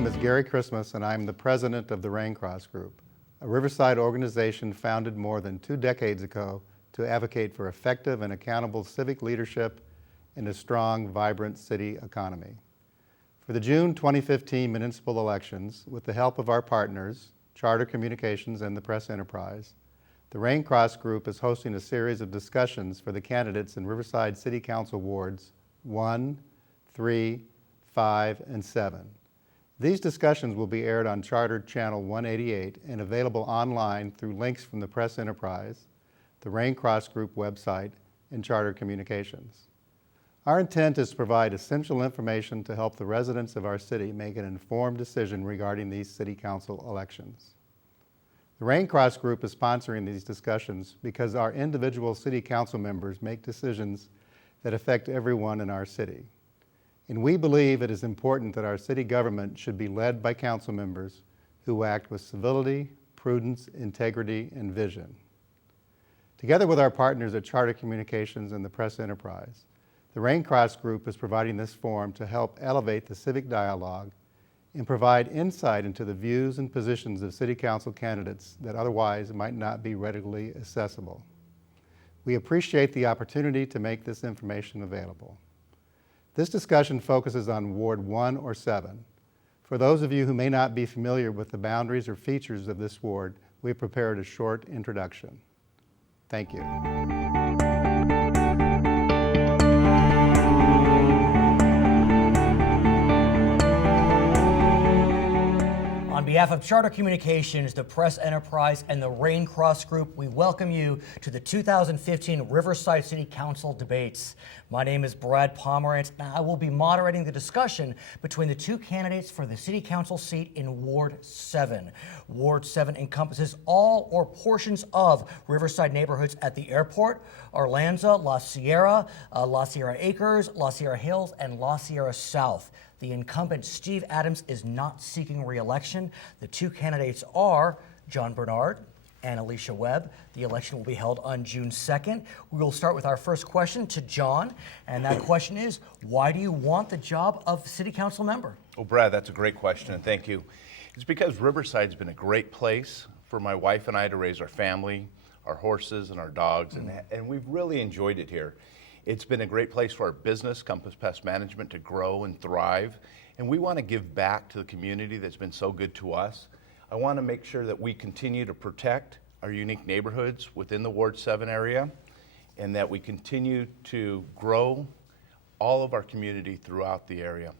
name is Gary Christmas, and I'm the president of the Raincross Group, a Riverside organization founded more than 2 decades ago to advocate for effective and accountable civic leadership and a strong, vibrant city economy. For the June 2015 municipal elections, with the help of our partners, Charter Communications and the Press Enterprise, the Raincross Group is hosting a series of discussions for the candidates in Riverside City Council wards 1, 3, 5, and 7. These discussions will be aired on Charter Channel 188 and available online through links from the Press Enterprise, the Raincross Group website, and Charter Communications. Our intent is to provide essential information to help the residents of our city make an informed decision regarding these city council elections. The Raincross Group is sponsoring these discussions because our individual city council members make decisions that affect everyone in our city. And we believe it is important that our city government should be led by council members who act with civility, prudence, integrity, and vision. Together with our partners at Charter Communications and the Press Enterprise, the Raincross Group is providing this forum to help elevate the civic dialogue and provide insight into the views and positions of city council candidates that otherwise might not be readily accessible. We appreciate the opportunity to make this information available. This discussion focuses on Ward 1 or 7. For those of you who may not be familiar with the boundaries or features of this ward, we have prepared a short introduction. Thank you. On behalf of Charter Communications, the Press Enterprise, and the Raincross Group, we welcome you to the 2015 Riverside City Council debates. My name is Brad Pomerantz, and I will be moderating the discussion between the two candidates for the City Council seat in Ward 7. Ward 7 encompasses all or portions of Riverside neighborhoods at the airport, Arlanza, La Sierra Acres, La Sierra Hills, and La Sierra South. The incumbent, Steve Adams, is not seeking re-election. The two candidates are John Burnard and Alysia Webb. The election will be held on June 2nd. We will start with our first question to John, and that question is, why do you want the job of City Council member? Well, Brad, that's a great question, and thank you. It's because Riverside's been a great place for my wife and I to raise our family, our horses, and our dogs, and we've really enjoyed it here. It's been a great place for our business, Compass Pest Management, to grow and thrive. And we want to give back to the community that's been so good to us. I want to make sure that we continue to protect our unique neighborhoods within the Ward 7 area, and that we continue to grow all of our community throughout the area.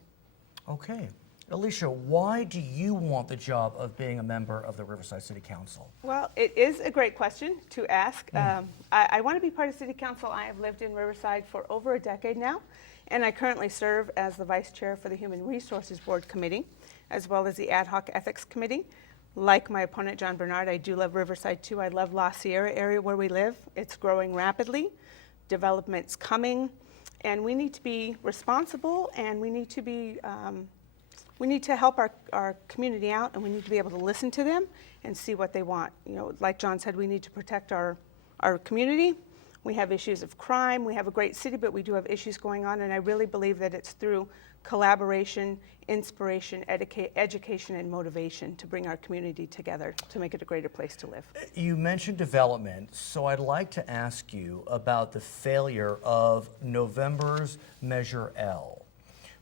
Okay. Alysia, why do you want the job of being a member of the Riverside City Council? Well, it is a great question to ask. I want to be part of City Council. I have lived in Riverside for over a decade now, and I currently serve as the Vice Chair for the Human Resources Board Committee, as well as the Ad Hoc Ethics Committee. Like my opponent, John Burnard, I do love Riverside too. I love La Sierra area where we live. It's growing rapidly. Development's coming, and we need to be responsible, and we need to be we need to help our community out, and we need to be able to listen to them and see what they want. You know, like John said, we need to protect our community. We have issues of crime. We have a great city, but we do have issues going on, and I really believe that it's through collaboration, inspiration, education, and motivation to bring our community together to make it a greater place to live. You mentioned development, so I'd like to ask you about the failure of November's Measure L,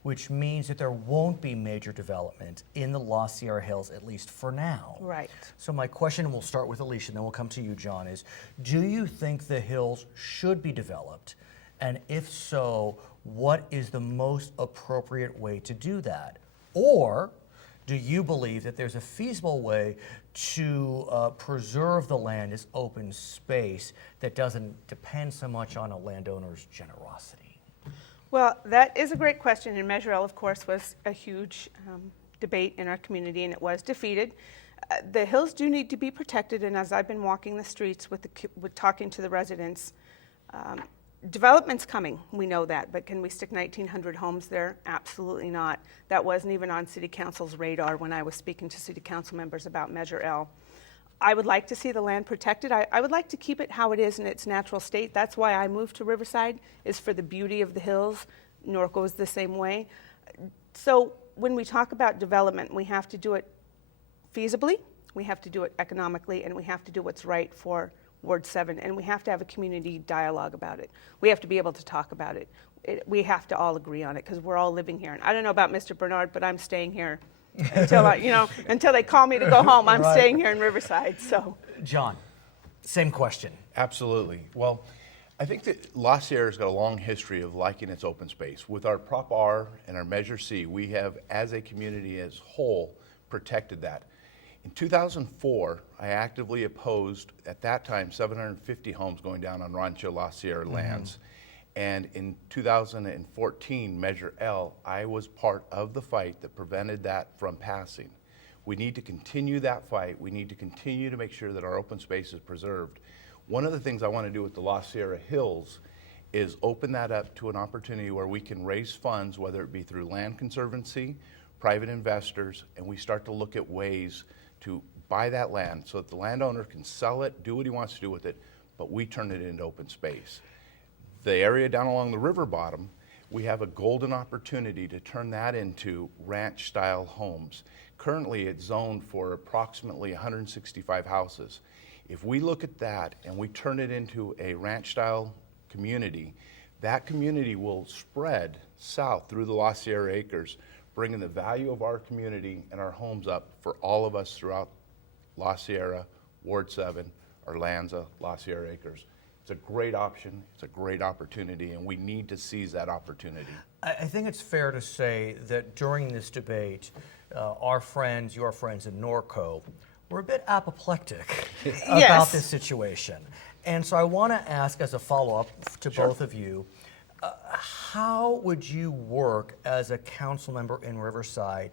which means that there won't be major development in the La Sierra Hills, at least for now. Right. So my question, and we'll start with Alysia, and then we'll come to you, John, is do you think the hills should be developed? And if so, what is the most appropriate way to do that? Or do you believe that there's a feasible way to preserve the land as open space that doesn't depend so much on a landowner's generosity? Well, that is a great question, and Measure L, of course, was a huge debate in our community, and it was defeated. The hills do need to be protected, and as I've been walking the streets with talking to the residents, development's coming, we know that, but can we stick 1,900 homes there? Absolutely not. That wasn't even on City Council's radar when I was speaking to City Council members about Measure L. I would like to see the land protected. I would like to keep it how it is in its natural state. That's why I moved to Riverside, is for the beauty of the hills. Norco is the same way. So when we talk about development, we have to do it feasibly, we have to do it economically, and we have to do what's right for Ward 7, and we have to have a community dialogue about it. We have to be able to talk about it. We have to all agree on it because we're all living here. And I don't know about Mr. Bernard, but I'm staying here until until they call me to go home. I'm staying here in Riverside. So, John, same question. Absolutely. Well, I think that La Sierra's got a long history of liking its open space. With our Prop R and our Measure C, we have, as a community as whole, protected that. In 2004, I actively opposed, at that time, 750 homes going down on Rancho La Sierra lands. And in 2014, Measure L, I was part of the fight that prevented that from passing. We need to continue that fight. We need to continue to make sure that our open space is preserved. One of the things I want to do with the La Sierra Hills is open that up to an opportunity where we can raise funds, whether it be through land conservancy, private investors, and we start to look at ways to buy that land so that the landowner can sell it, do what he wants to do with it, but we turn it into open space. The area down along the river bottom, we have a golden opportunity to turn that into ranch-style homes. Currently, it's zoned for approximately 165 houses. If we look at that and we turn it into a ranch-style community, that community will spread south through the La Sierra Acres, bringing the value of our community and our homes up for all of us throughout La Sierra, Ward 7, Arlanza, La Sierra Acres. It's a great option, it's a great opportunity, and we need to seize that opportunity. I think it's fair to say that during this debate, our friends, your friends in Norco, were a bit apoplectic about Yes. this situation. And so I want to ask as a follow-up to both of you, how would you work as a council member in Riverside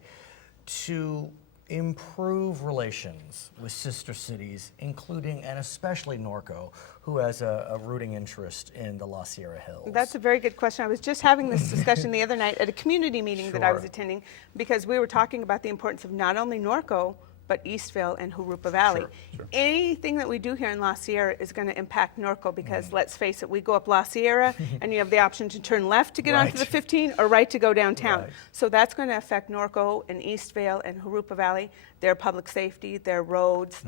to improve relations with sister cities, including and especially Norco, who has a rooting interest in the La Sierra Hills? that's a very good question. I was just having this discussion the other night at a community meeting that I was Sure. attending because we were talking about the importance of not only Norco, but Eastvale and Jurupa Valley. Sure. Anything that we do here in La Sierra is going to impact Norco because let's face it, we go up La Sierra and you have the option to turn left to get onto the Right. 15 or right to go downtown. Right. So that's going to affect Norco and Eastvale and Jurupa Valley, their public safety, their roads,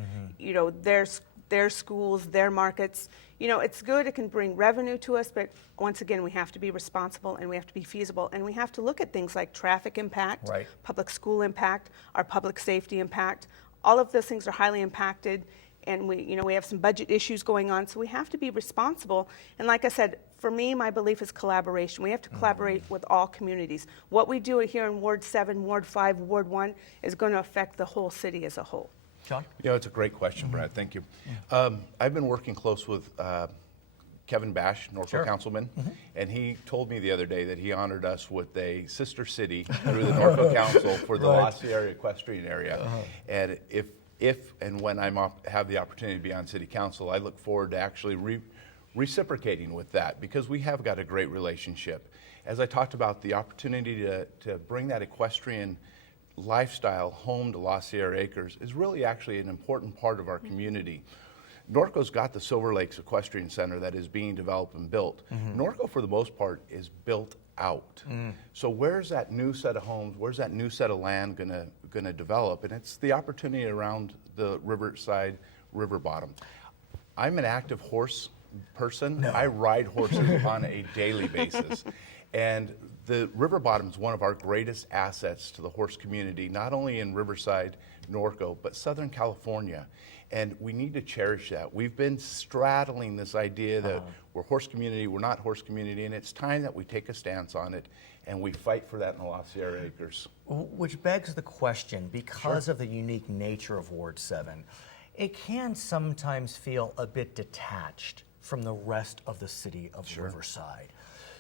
their schools, their markets. It's good, it can bring revenue to us, but once again, we have to be responsible and we have to be feasible and we have to look at things like traffic impact, Right. public school impact, our public safety impact. All of those things are highly impacted and we have some budget issues going on, so we have to be responsible. And like I said, for me, my belief is collaboration. We have to collaborate with all communities. What we do here in Ward 7, Ward 5, Ward 1 is going to affect the whole city as a whole. John? It's a great question, Brad. Thank you. I've been working close with Kevin Bash, Norfolk Sure. Councilman, and he told me the other day that he honored us with a sister city through the Norfolk Council for the La Right. Sierra equestrian area. And if and when I have the opportunity to be on City Council, I look forward to actually reciprocating with that because we have got a great relationship. As I talked about, the opportunity to bring that equestrian lifestyle home to La Sierra Acres is really actually an important part of our community. Norco's got the Silver Lakes Equestrian Center that is being developed and built. Norco, for the most part, is built out. So where's that new set of homes, where's that new set of land gonna develop? And it's the opportunity around the Riverside river bottom. I'm an active horse person. I ride horses on a daily basis. And the river bottom is one of our greatest assets to the horse community, not only in Riverside, Norco, but Southern California. And we need to cherish that. We've been straddling this idea that we're horse community, we're not horse community, and it's time that we take a stance on it and we fight for that in the La Sierra Acres. Which begs the question, because of the unique nature of Ward 7, it can sometimes feel a bit detached from the rest of the city of Riverside.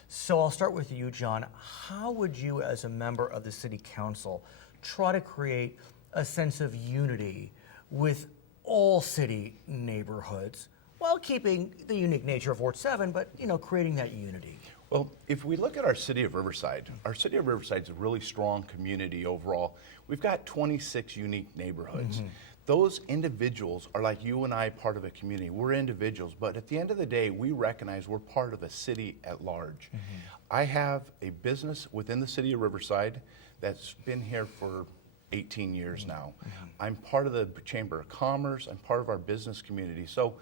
So I'll start with you, John. How would you, as a member of the City Council, try to create a sense of unity with all city neighborhoods while keeping the unique nature of Ward 7, but creating that unity? Well, if we look at our city of Riverside is a really strong community overall. We've got 26 unique neighborhoods. Those individuals are like you and I, part of a community. We're individuals, but at the end of the day, we recognize we're part of a city at large. I have a business within the city of Riverside that's been here for 18 years now. I'm part of the Chamber of Commerce. I'm part of our business community. So,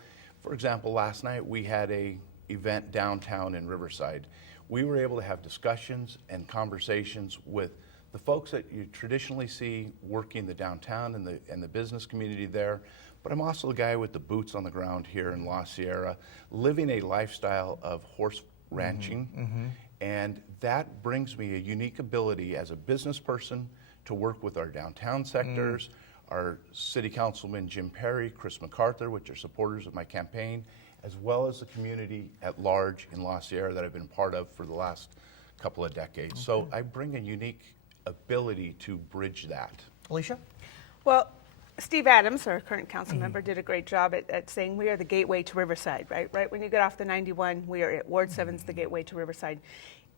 for example, last night we had a event downtown in Riverside. We were able to have discussions and conversations with the folks that you traditionally see working the downtown and the business community there. But I'm also the guy with the boots on the ground here in La Sierra, living a lifestyle of horse ranching. And that brings me a unique ability as a business person to work with our downtown sectors, our City Councilman Jim Perry, Chris MacArthur, which are supporters of my campaign, as well as the community at large in La Sierra that I've been part of for the last couple of decades. So I bring a unique ability to bridge that. Alysia? Well, Steve Adams, our current council member, did a great job at saying we are the gateway to Riverside, right? Right when you get off the 91, we are at Ward 7's the gateway to Riverside.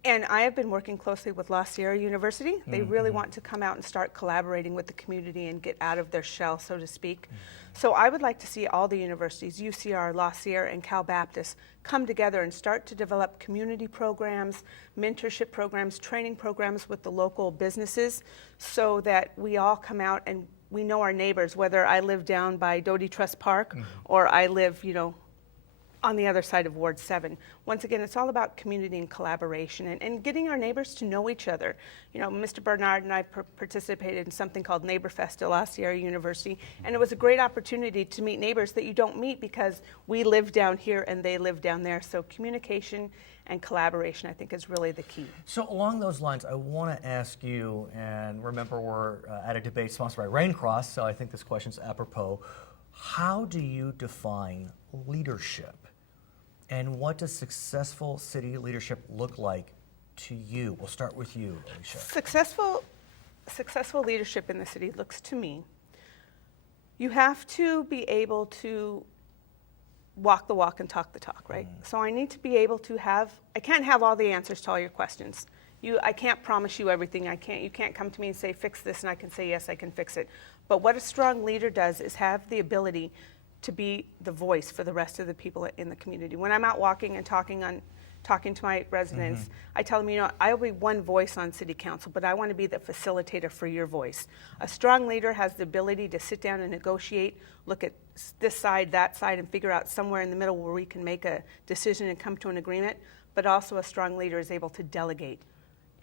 And I have been working closely with La Sierra University. They really want to come out and start collaborating with the community and get out of their shell, so to speak. So I would like to see all the universities, UCR, La Sierra, and Cal Baptist, come together and start to develop community programs, mentorship programs, training programs with the local businesses so that we all come out and we know our neighbors, whether I live down by Doty Trust Park or I live, on the other side of Ward 7. Once again, it's all about community and collaboration and getting our neighbors to know each other. Mr. Burnard and I participated in something called Neighbor Fest at La Sierra University, and it was a great opportunity to meet neighbors that you don't meet because we live down here and they live down there. So communication and collaboration, I think, is really the key. So along those lines, I want to ask you, and remember we're at a debate sponsored by Raincross, so I think this question's apropos. How do you define leadership? And what does successful city leadership look like to you? We'll start with you, Alysia. Successful leadership in the city looks to me, you have to be able to walk the walk and talk the talk, right? So I need to be able to I can't have all the answers to all your questions. I can't promise you everything. You can't come to me and say, fix this, and I can say, yes, I can fix it. But what a strong leader does is have the ability to be the voice for the rest of the people in the community. When I'm out walking and talking to my residents, I tell them, I'll be one voice on City Council, but I want to be the facilitator for your voice. A strong leader has the ability to sit down and negotiate, look at this side, that side, and figure out somewhere in the middle where we can make a decision and come to an agreement, but also a strong leader is able to delegate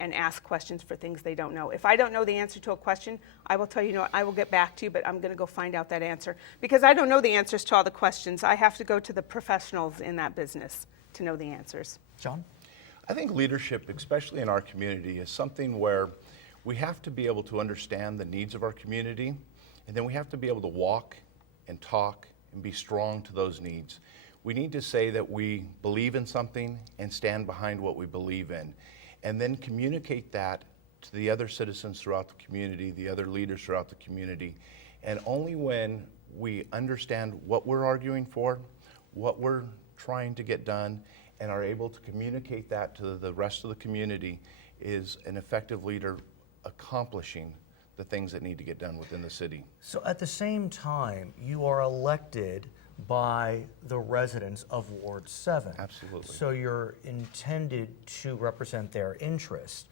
and ask questions for things they don't know. If I don't know the answer to a question, I will tell you, I will get back to you, but I'm going to go find out that answer. Because I don't know the answers to all the questions. I have to go to the professionals in that business to know the answers. John? I think leadership, especially in our community, is something where we have to be able to understand the needs of our community, and then we have to be able to walk and talk and be strong to those needs. We need to say that we believe in something and stand behind what we believe in, and then communicate that to the other citizens throughout the community, the other leaders throughout the community. And only when we understand what we're arguing for, what we're trying to get done, and are able to communicate that to the rest of the community is an effective leader accomplishing the things that need to get done within the city. So at the same time, you are elected by the residents of Ward 7. Absolutely. So you're intended to represent their interest.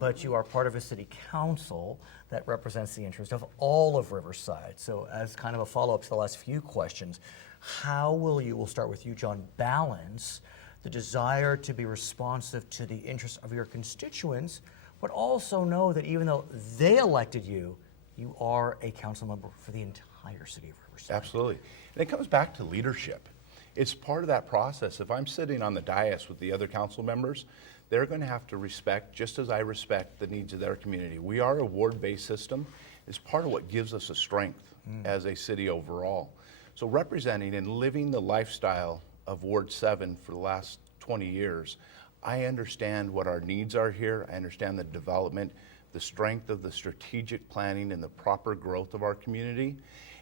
But you are part of a city council that represents the interest of all of Riverside. So as kind of a follow-up to the last few questions, how will you, we'll start with you, John, balance the desire to be responsive to the interests of your constituents, but also know that even though they elected you, you are a council member for the entire city of Riverside? Absolutely. And it comes back to leadership. It's part of that process. If I'm sitting on the dais with the other council members, they're going to have to respect, just as I respect the needs of their community. We are a ward-based system. It's part of what gives us a strength as a city overall. So representing and living the lifestyle of Ward 7 for the last 20 years, I understand what our needs are here. I understand the development, the strength of the strategic planning and the proper growth of our community.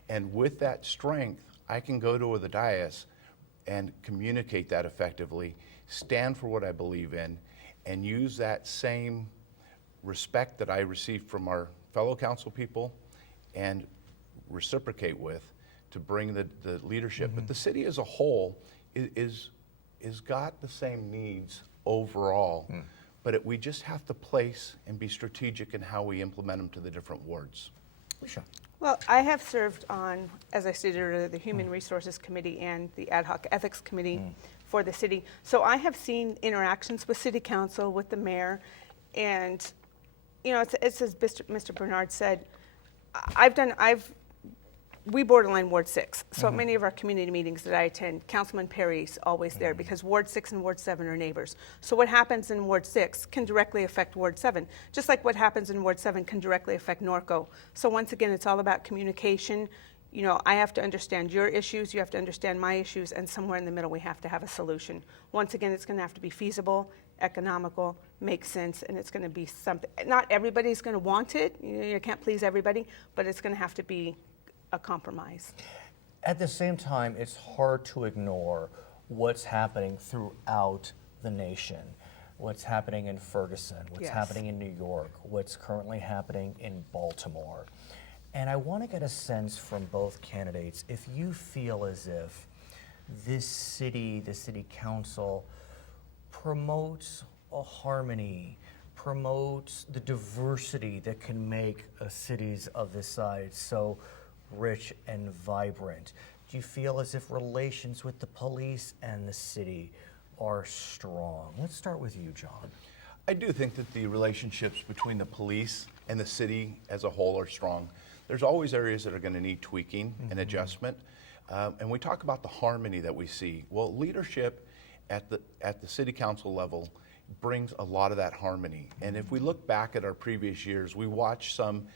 And with that strength, I can go to the dais and communicate that effectively, stand for what I believe in, and use that same respect that I receive from our fellow council people and reciprocate with to bring the leadership. But the city as a whole is got the same needs overall, but we just have to place and be strategic in how we implement them to the different wards. Alysia. Well, I have served on, as I stated earlier, the Human Resources Committee and the Ad hoc Ethics Committee for the city. So I have seen interactions with City Council, with the mayor, and it's as Mr. Bernard said, we borderline Ward 6. So at many of our community meetings that I attend, Councilman Perry's always there because Ward 6 and Ward 7 are neighbors. So what happens in Ward 6 can directly affect Ward 7, just like what happens in Ward 7 can directly affect Norco. So once again, it's all about communication. I have to understand your issues, you have to understand my issues, and somewhere in the middle we have to have a solution. Once again, it's going to have to be feasible, economical, make sense, and it's going to be something. Not everybody's going to want it. You can't please everybody, but it's going to have to be a compromise. At the same time, it's hard to ignore what's happening throughout the nation. What's happening in Ferguson, what's happening in New York, what's currently happening in Baltimore. And I want to get a sense from both candidates if you feel as if this city, the city council, promotes a harmony, promotes the diversity that can make cities of this size so rich and vibrant. Do you feel as if relations with the police and the city are strong? Let's start with you, John. I do think that the relationships between the police and the city as a whole are strong. There's always areas that are going to need tweaking and adjustment. And we talk about the harmony that we see. Well, leadership at the city council level brings a lot of that harmony. And if we look back at our previous years, we watched some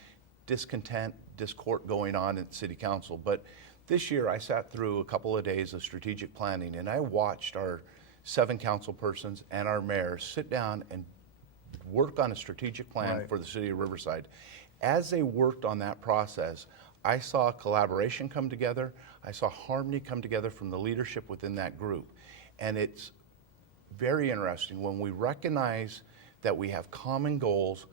discontent, discord going on at city council. But this year I sat through a couple of days of strategic planning, and I watched our 7 council persons and our mayor sit down and work on a strategic plan for the city of Riverside. As they worked on that process, I saw collaboration come together. I saw harmony come together from the leadership within that group. And it's very interesting when we recognize that we have common goals,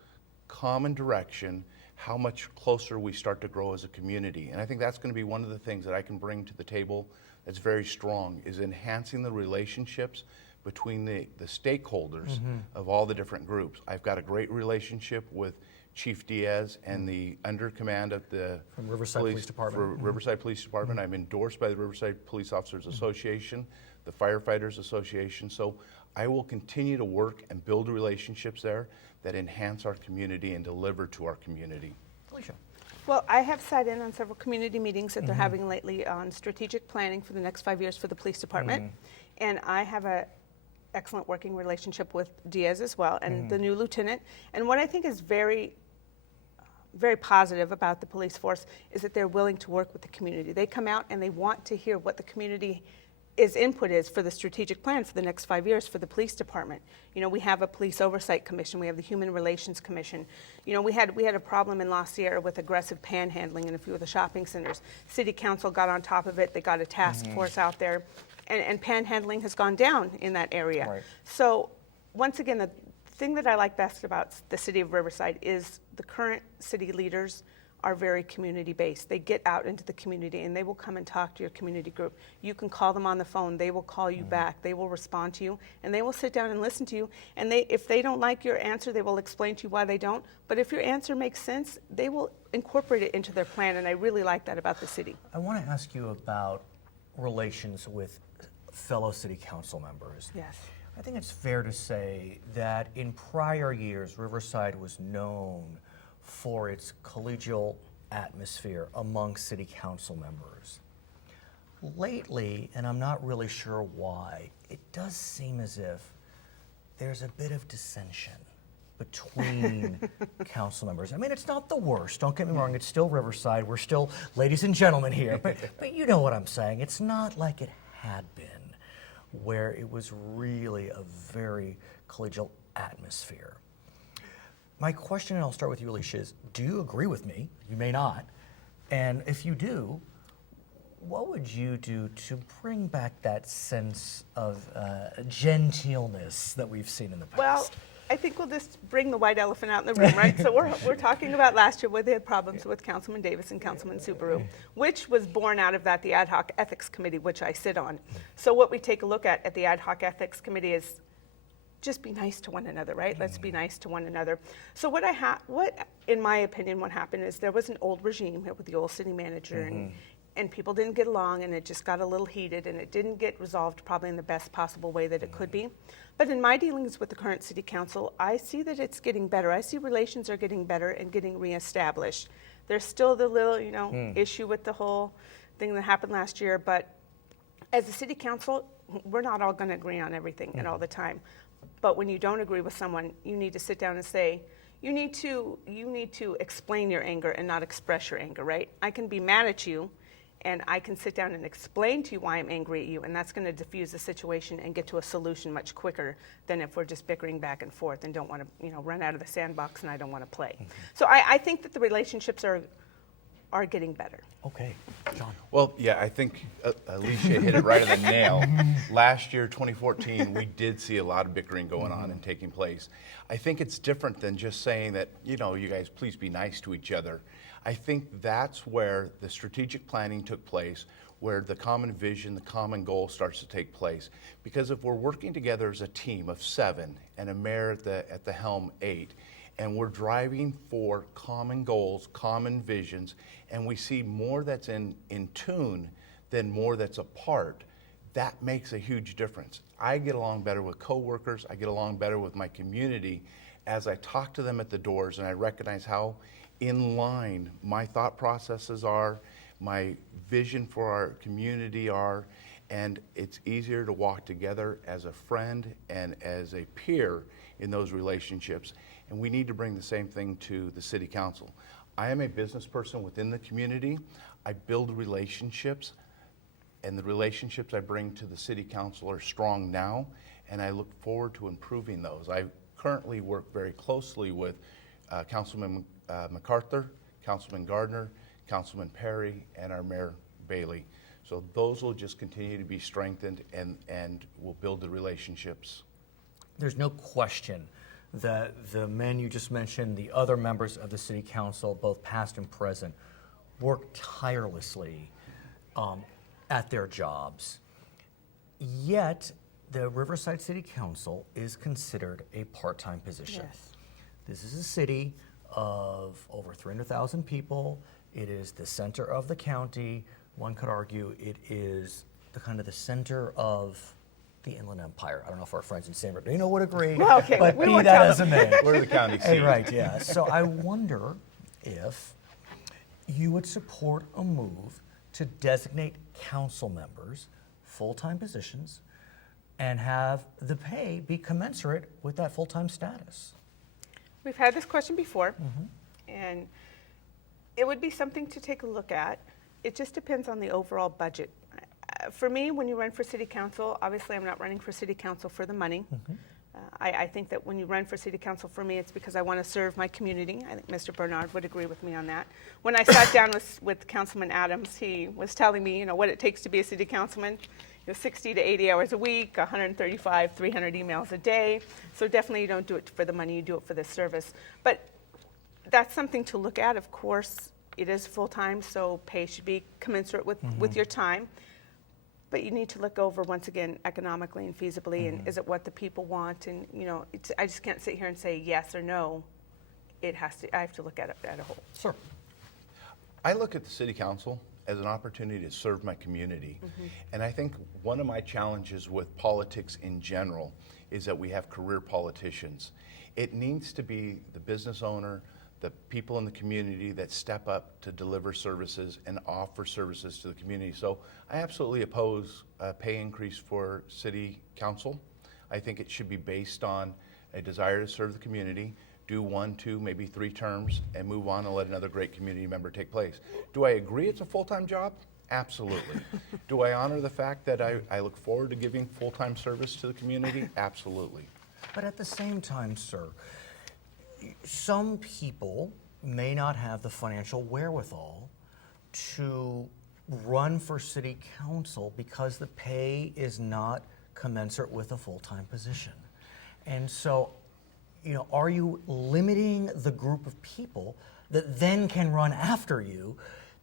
common direction, how much closer we start to grow as a community. And I think that's going to be one of the things that I can bring to the table that's very strong, is enhancing the relationships between the stakeholders of all the different groups. I've got a great relationship with Chief Diaz and the under command of the From Riverside Police Department. Riverside Police Department. I'm endorsed by the Riverside Police Officers Association, the Firefighters Association. So I will continue to work and build relationships there that enhance our community and deliver to our community. Alysia. Well, I have sat in on several community meetings that they're having lately on strategic planning for the next 5 years for the police department. And I have an excellent working relationship with Diaz as well, and the new lieutenant. And what I think is very positive about the police force is that they're willing to work with the community. They come out and they want to hear what the community input is for the strategic plan for the next 5 years for the police department. We have a police oversight commission, we have the human relations commission. We had a problem in La Sierra with aggressive panhandling in a few of the shopping centers. City council got on top of it, they got a task force out there, and panhandling has gone down in that area. Right. So once again, the thing that I like best about the city of Riverside is the current city leaders are very community-based. They get out into the community and they will come and talk to your community group. You can call them on the phone, they will call you back, they will respond to you, and they will sit down and listen to you. And if they don't like your answer, they will explain to you why they don't. But if your answer makes sense, they will incorporate it into their plan, and I really like that about the city. I want to ask you about relations with fellow city council members. Yes. I think it's fair to say that in prior years, Riverside was known for its collegial atmosphere among city council members. Lately, and I'm not really sure why, it does seem as if there's a bit of dissension between council members. I mean, it's not the worst, don't get me wrong, it's still Riverside, we're still ladies and gentlemen here, but you know what I'm saying. It's not like it had been, where it was really a very collegial atmosphere. My question, and I'll start with you, Alysia, is do you agree with me? You may not. And if you do, what would you do to bring back that sense of genteelness that we've seen in the past? Well, I think we'll just bring the white elephant out in the room, right? So we're talking about last year where they had problems with Councilman Davis and Councilman Subaru, which was born out of that, the Ad hoc Ethics Committee, which I sit on. So what we take a look at the Ad hoc Ethics Committee is just be nice to one another, right? Let's be nice to one another. So what in my opinion, what happened is there was an old regime with the old city manager, and people didn't get along, and it just got a little heated, and it didn't get resolved probably in the best possible way that it could be. But in my dealings with the current city council, I see that it's getting better. I see relations are getting better and getting reestablished. There's still the little, issue with the whole thing that happened last year, but as a city council, we're not all going to agree on everything and all the time. But when you don't agree with someone, you need to sit down and say, you need to explain your anger and not express your anger, right? I can be mad at you, and I can sit down and explain to you why I'm angry at you, and that's going to diffuse the situation and get to a solution much quicker than if we're just bickering back and forth and don't want to, run out of the sandbox and I don't want to play. So I think that the relationships are getting better. Okay, John. Well, yeah, I think Alysia hit it right on the nail. Last year, 2014, we did see a lot of bickering going on and taking place. I think it's different than just saying that, you guys please be nice to each other. I think that's where the strategic planning took place, where the common vision, the common goal starts to take place. Because if we're working together as a team of 7 and a mayor at the helm 8, and we're driving for common goals, common visions, and we see more that's in tune than more that's apart, that makes a huge difference. I get along better with coworkers, I get along better with my community as I talk to them at the doors and I recognize how in line my thought processes are, my vision for our community are, and it's easier to walk together as a friend and as a peer in those relationships. And we need to bring the same thing to the city council. I am a business person within the community. I build relationships, and the relationships I bring to the city council are strong now, and I look forward to improving those. I currently work very closely with Councilman MacArthur, Councilman Gardner, Councilman Perry, and our Mayor Bailey. So those will just continue to be strengthened and will build the relationships. There's no question that the men you just mentioned, the other members of the city council, both past and present, work tirelessly at their jobs. Yet, the Riverside City Council is considered a part-time position. Yes. This is a city of over 300,000 people. It is the center of the county. One could argue it is the center of the Inland Empire. I don't know if our friends in San Bernardino would agree, Okay, but we be won't that tell as it may. We're the county seat. Hey, right, yeah. So I wonder if you would support a move to designate council members full-time positions and have the pay be commensurate with that full-time status. We've had this question before, and it would be something to take a look at. It just depends on the overall budget. For me, when you run for city council, obviously I'm not running for city council for the money. I think that when you run for city council, for me, it's because I want to serve my community. I think Mr. Burnard would agree with me on that. When I sat down with Councilman Adams, he was telling me, what it takes to be a city councilman. 60 to 80 hours a week, 135, 300 emails a day. So definitely you don't do it for the money, you do it for the service. But that's something to look at. Of course, it is full-time, so pay should be commensurate with your time. But you need to look over, once again, economically and feasibly, and is it what the people want? And, I just can't sit here and say yes or no. I have to look at it as a whole. Sure. I look at the city council as an opportunity to serve my community. And I think one of my challenges with politics in general is that we have career politicians. It needs to be the business owner, the people in the community that step up to deliver services and offer services to the community. So I absolutely oppose a pay increase for city council. I think it should be based on a desire to serve the community, do 1, 2, maybe 3 terms, and move on and let another great community member take place. Do I agree it's a full-time job? Absolutely. Do I honor the fact that I look forward to giving full-time service to the community? Absolutely. But at the same time, sir, some people may not have the financial wherewithal to run for city council because the pay is not commensurate with a full-time position. And so, are you limiting the group of people that then can run after you?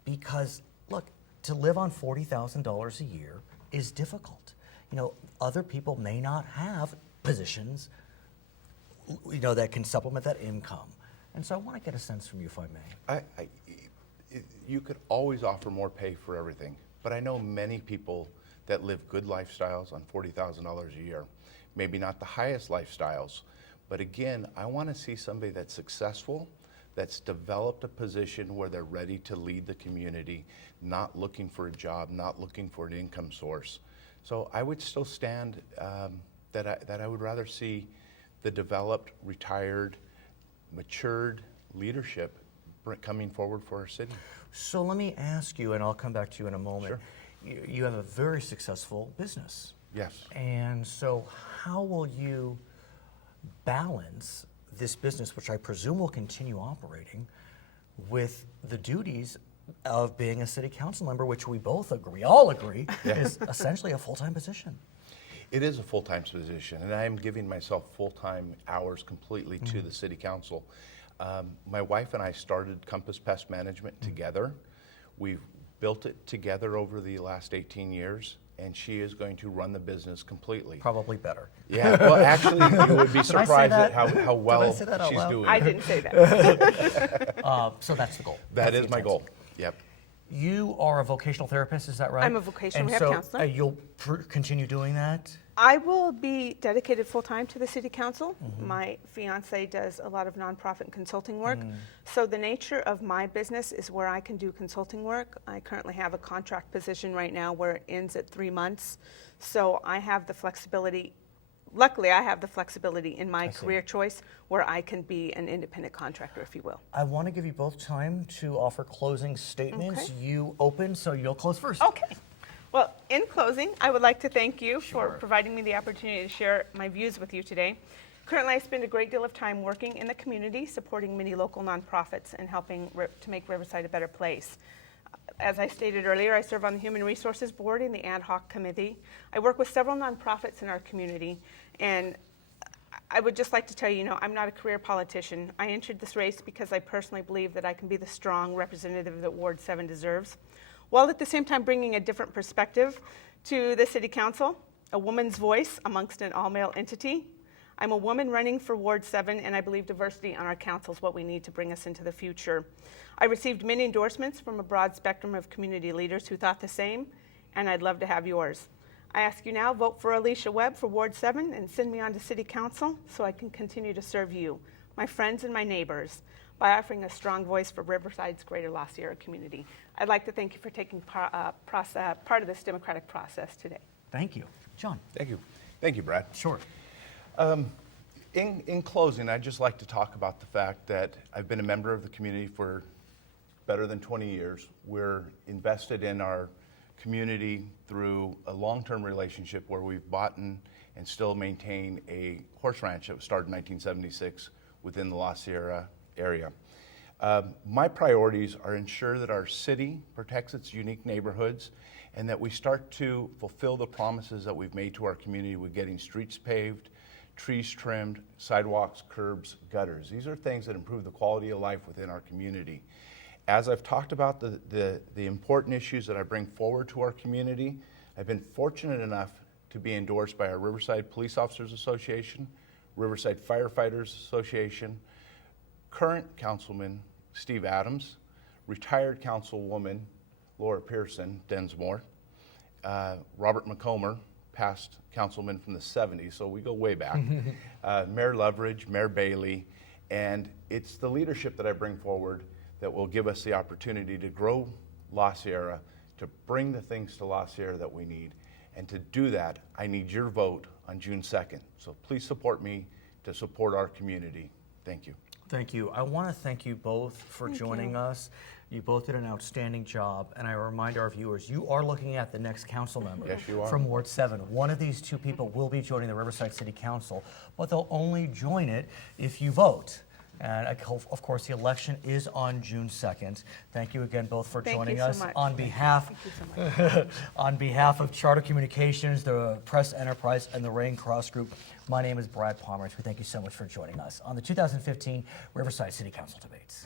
Because, look, to live on $40,000 a year is difficult. Other people may not have positions that can supplement that income. And so I want to get a sense from you, if I may. You could always offer more pay for everything, but I know many people that live good lifestyles on $40,000 a year. Maybe not the highest lifestyles, but again, I want to see somebody that's successful, that's developed a position where they're ready to lead the community, not looking for a job, not looking for an income source. So I would still stand that I would rather see the developed, retired, matured leadership coming forward for our city. So let me ask you, and I'll come back to you in a moment. Sure. You have a very successful business. Yes. And so how will you balance this business, which I presume will continue operating, with the duties of being a city council member, which we all agree, is essentially a full-time position? It is a full-time position, and I am giving myself full-time hours completely to the city council. My wife and I started Compass Pest Management together. We've built it together over the last 18 years, and she is going to run the business completely. Probably better. Yeah, well, actually, you would be surprised at how well say that out she's loud? doing. I didn't say that. So that's the goal. That That's is the my intent. goal. Yep. You are a vocational therapist, is that right? I'm a vocational and rehab so, counselor. You'll continue doing that? I will be dedicated full-time to the City Council. My fiance does a lot of nonprofit and consulting work. So the nature of my business is where I can do consulting work. I currently have a contract position right now where it ends at 3 months. So I have the flexibility. Luckily, I have the flexibility in my career choice where I can be an independent contractor, if you will. I want to give you both time to offer closing statements. Okay. You open, so you'll close first. Okay. Well, in closing, I would like to thank you for providing me the opportunity to share my views with you today. Currently, I spend a great deal of time working in the community, supporting many local nonprofits and helping to make Riverside a better place. As I stated earlier, I serve on the Human Resources Board and the Ad Hoc Committee. I work with several nonprofits in our community, and I would just like to tell you, I'm not a career politician. I entered this race because I personally believe that I can be the strong representative that Ward 7 deserves, while at the same time bringing a different perspective to the City Council, a woman's voice amongst an all-male entity. I'm a woman running for Ward 7, and I believe diversity on our council is what we need to bring us into the future. I received many endorsements from a broad spectrum of community leaders who thought the same, and I'd love to have yours. I ask you now, vote for Alysia Webb for Ward 7 and send me on to City Council so I can continue to serve you, my friends and my neighbors, by offering a strong voice for Riverside's greater La Sierra community. I'd like to thank you for taking part of this democratic process today. Thank you. John. Thank you. Thank you, Brad. Sure. In closing, I'd just like to talk about the fact that I've been a member of the community for better than 20 years. We're invested in our community through a long-term relationship where we've bought and still maintain a horse ranch that was started in 1976 within the La Sierra area. My priorities are ensure that our city protects its unique neighborhoods and that we start to fulfill the promises that we've made to our community with getting streets paved, trees trimmed, sidewalks, curbs, gutters. These are things that improve the quality of life within our community. As I've talked about the important issues that I bring forward to our community, I've been fortunate enough to be endorsed by our Riverside Police Officers Association, Riverside Firefighters Association, current Councilman Steve Adams, retired Councilwoman Laura Pearson Densmore, Robert McComber, past councilman from the 70s, so we go way back, Mayor Loveridge, Mayor Bailey, and it's the leadership that I bring forward that will give us the opportunity to grow La Sierra, to bring the things to La Sierra that we need. And to do that, I need your vote on June 2nd. So please support me to support our community. Thank you. Thank you. I want to thank you both for joining us. You both did an outstanding job, and I remind our viewers, you are looking at the next council member Yes, you are. from Ward 7. One of these two people will be joining the Riverside City Council, but they'll only join it if you vote. And of course, the election is on June 2nd. Thank you again both for joining us. Much. On behalf, Thank you so much. on behalf of Charter Communications, the Press Enterprise, and the Raincross Group, my name is Brad Palmer. We thank you so much for joining us on the 2015 Riverside City Council debates.